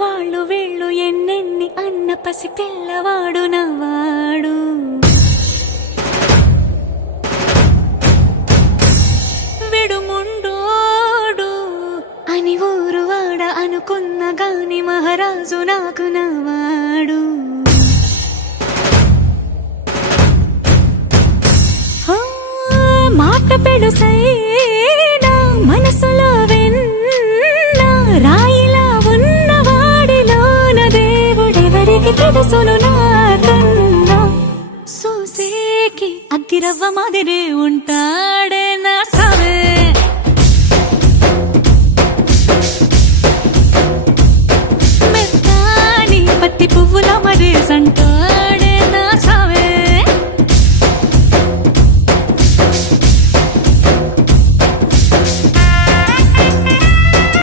వాళ్ళు వీళ్ళు ఎన్నెన్ని అన్న పసి పిల్లవాడు నవ్వాడు. విడుముండోడు అని ఊరు వాడ అనుకున్న గాని మహారాజు నాకు నవ్వాడు. మాట పెడుసైనా మనసులో వెన్న రాయిలా ఉన్నవాడిలోన దేవుడెవరికి తెలుసును నాకన్నా. సూసేకి అగ్గిరవ్వ మాదిరే ఉంటా